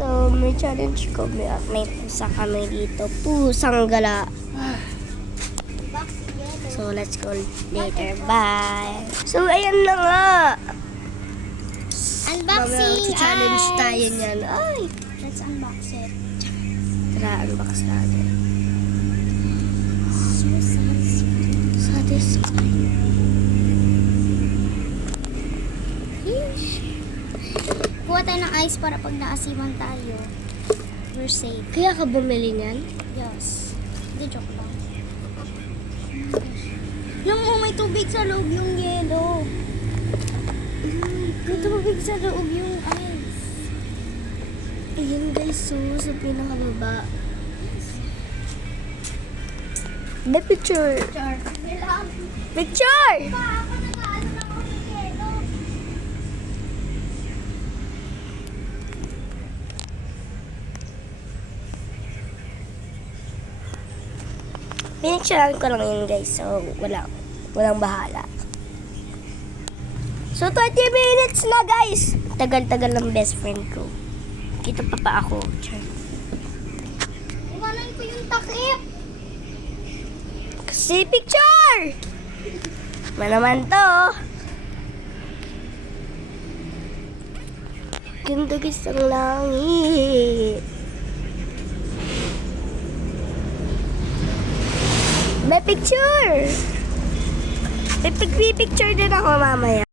So, may challenge ko. May pusa kami dito. Pusang gala. So, let's go later. Bye. So, ayan na nga. Unboxing, challenge guys. tayo niyan. Ay! Let's unbox it. Tara, unbox natin. So satisfying. Satisfying. Kuha tayo ng ice para pag naasiman tayo, we're safe. Kaya ka bumili niyan? Yes. Hindi, joke lang. Alam mo, may tubig sa loob yung yelo. May tubig sa loob yung ice. Ayan guys, so sa pinakababa. May picture. Char. Picture! Ako nag-aano na ako ng yelo. Pinicturean ko lang yun guys, so walang bahala. So 20 minutes na guys! Tagal-tagal ng best friend ko. Kita pa pa ako. Char. Iwanan ko yung takip. Kasi picture! Manaman to. Ganda guys ang langit. May picture! May picture din ako mamaya.